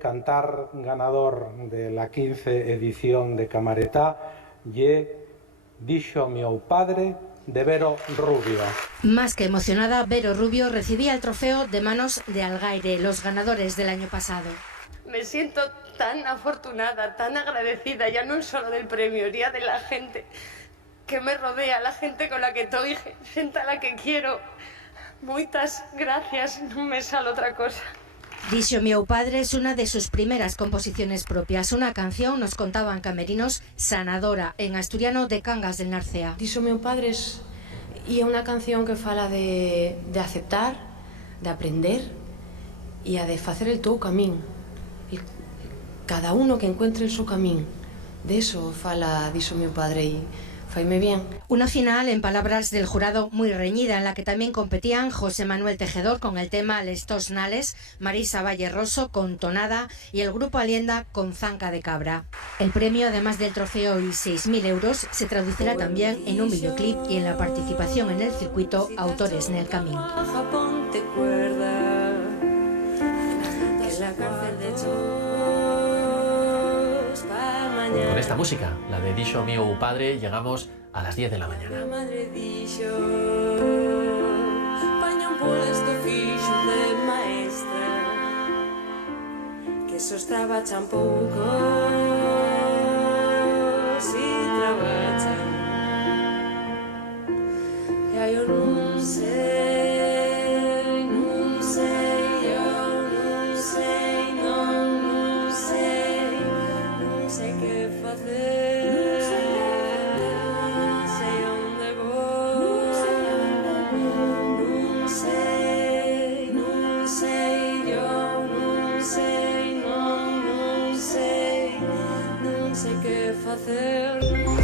Cantar ganador de la 15 edición de Camareta ye Dixo meu padre de Vero Rubio. Más que emocionada, Vero Rubio recibía el trofeo de manos de Algaire, los ganadores del año pasado. Me siento tan afortunada, tan agradecida, ya no solo del premio, ya de la gente que me rodea, la gente con la que estoy, gente a la que quiero. Muchas gracias, no me sale otra cosa. Dixo meu padre es una de sus primeras composiciones propias. Una canción, nos contaban camerinos, sanadora, en asturiano de Cangas del Narcea. Dixo meu padre es una canción que fala de aceptar, de aprender y de hacer el teu camín. Y cada uno que encuentre el su camín. De eso fala Dixo meu padre y faime bien. Una final, en palabras del jurado, muy reñida, en la que también competían José Manuel Tejedor con el tema Les Tos Nales, Marisa Valle Rosso con Tonada y el grupo Alienda con Zanca de Cabra. El premio, además del trofeo y 6.000 euros, se traducirá también en un videoclip y en la participación en el circuito Autores en el Camino. Con esta música, la de Dixo meu padre, llegamos a las 10 de la mañana. Que esos trabajan poco, si trabajan. Ya yo no sé, no sé, yo no sé, no sé, no sé qué hacer, no sé dónde voy, no sé, no sé, yo no sé, no sé, no sé qué hacer.